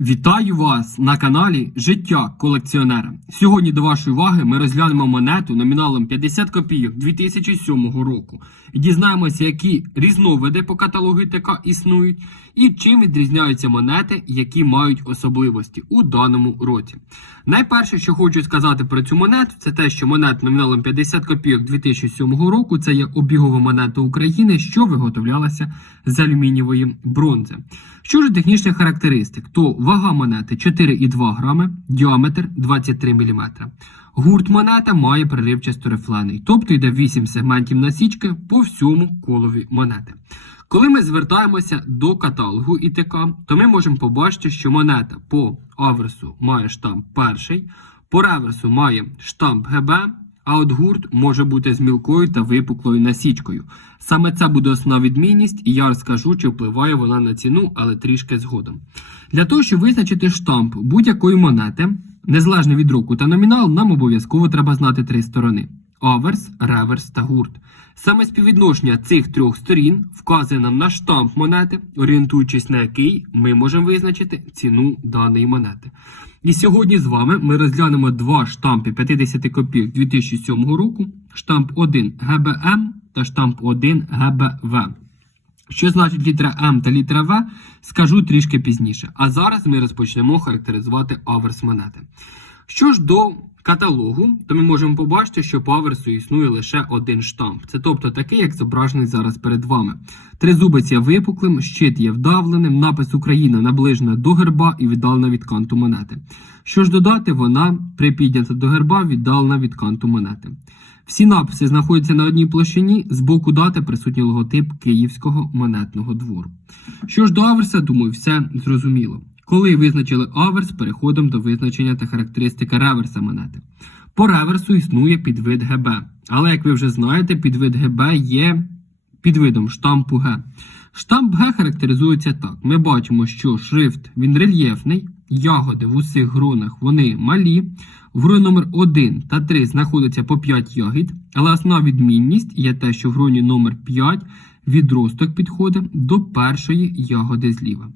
Вітаю вас на каналі Життя колекціонера. Сьогодні до вашої уваги ми розглянемо монету номіналом 50 копійок 2007 року і дізнаємося, які різновиди по каталогу ТК існують, і чим відрізняються монети, які мають особливості у даному році. Найперше, що хочу сказати про цю монету, це те, що монета номіналом 50 копійок 2007 року це є обігова монета України, що виготовлялася з алюмінієвої бронзи. Що ж технічних характеристик, то вага монети 4,2 грами, діаметр 23 мм. Гурт монета має переривчасто рифлений, тобто йде 8 сегментів насічки по всьому колові монети. Коли ми звертаємося до каталогу ІТК, то ми можемо побачити, що монета по аверсу має штамп перший, по реверсу має штамп ГБ, а от гурт може бути з мілкою та випуклою насічкою. Саме це буде основна відмінність, і я розкажу, чи впливає вона на ціну, але трішки згодом. Для того, щоб визначити штамп будь-якої монети, незалежно від року та номінал, нам обов'язково треба знати три сторони: аверс, реверс та гурт. Саме співвідношення цих трьох сторін вказує нам на штамп монети, орієнтуючись на який ми можемо визначити ціну даної монети. І сьогодні з вами ми розглянемо два штампи 50 копійок 2007 року: штамп 1 ГБМ та штамп 1 ГБВ. Що значить літера М та літера В, скажу трішки пізніше. А зараз ми розпочнемо характеризувати аверс монети. Що ж до каталогу, то ми можемо побачити, що по аверсу існує лише один штамп. Це тобто такий, як зображений зараз перед вами. Тризубець є випуклим, щит є вдавленим, напис Україна наближена до герба і віддалена від канту монети. Що ж додати, вона припіднята до герба, віддалена від канту монети. Всі написи знаходяться на одній площині, з боку дати присутній логотип Київського монетного двору. Що ж до аверса, думаю, все зрозуміло. Коли визначили аверс, переходимо до визначення та характеристики реверса монети. По реверсу існує підвид ГБ. Але, як ви вже знаєте, підвид ГБ є підвидом штампу Г. Штамп Г характеризується так. Ми бачимо, що шрифт він рельєфний, ягоди в усіх гронах вони малі. В гроні номер 1 та 3 знаходиться по 5 ягід, але основна відмінність є те, що в гроні номер 5 відросток підходить до першої ягоди зліва.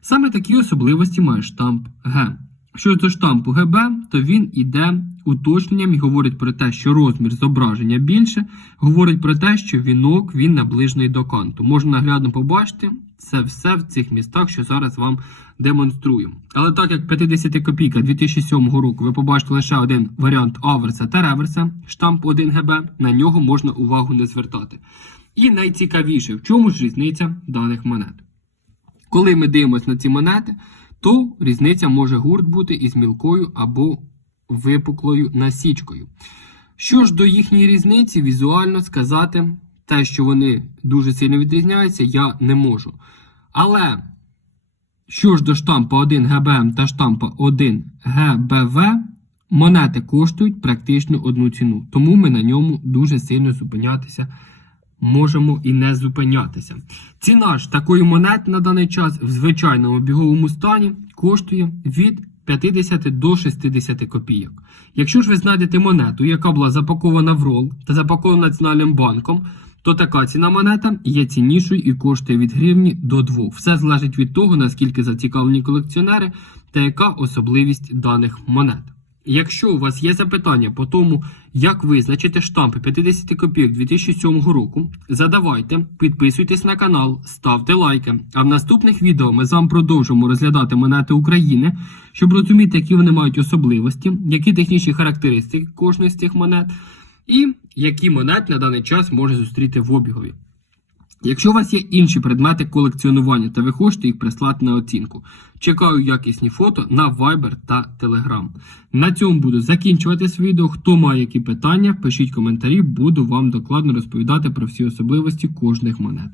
Саме такі особливості має штамп Г. Що до штампу ГБ, то він іде уточненням і говорить про те, що розмір зображення більше, говорить про те, що вінок він наближений до канту. Можна наглядно побачити це все в цих містах, що зараз вам демонструю. Але так як 50 копійка 2007 року ви побачите лише один варіант аверса та реверса, штамп 1 ГБ, на нього можна увагу не звертати. І найцікавіше, в чому ж різниця даних монет. Коли ми дивимося на ці монети, то різниця може гурт бути із мілкою або випуклою насічкою. Що ж до їхньої різниці, візуально сказати, те, що вони дуже сильно відрізняються, я не можу. Але, що ж до штампа 1 ГБМ та штампа 1 ГБВ, монети коштують практично одну ціну. Тому ми на ньому дуже сильно зупинятися можемо і не зупинятися. Ціна ж такої монети на даний час в звичайному біговому стані коштує від 50 до 60 копійок. Якщо ж ви знайдете монету, яка була запакована в рол та запакована Національним банком, то така ціна монета є ціннішою і коштує від гривні до 2. Все залежить від того, наскільки зацікавлені колекціонери та яка особливість даних монет. Якщо у вас є запитання по тому, як визначити штампи 50 копійок 2007 року, задавайте, підписуйтесь на канал, ставте лайки. А в наступних відео ми з вами продовжимо розглядати монети України, щоб розуміти, які вони мають особливості, які технічні характеристики кожної з цих монет, і які монети на даний час може зустріти в обігові. Якщо у вас є інші предмети колекціонування та ви хочете їх прислати на оцінку, чекаю якісні фото на Viber та Telegram. На цьому буду закінчувати це відео. Хто має які питання, пишіть коментарі, буду вам докладно розповідати про всі особливості кожних монет.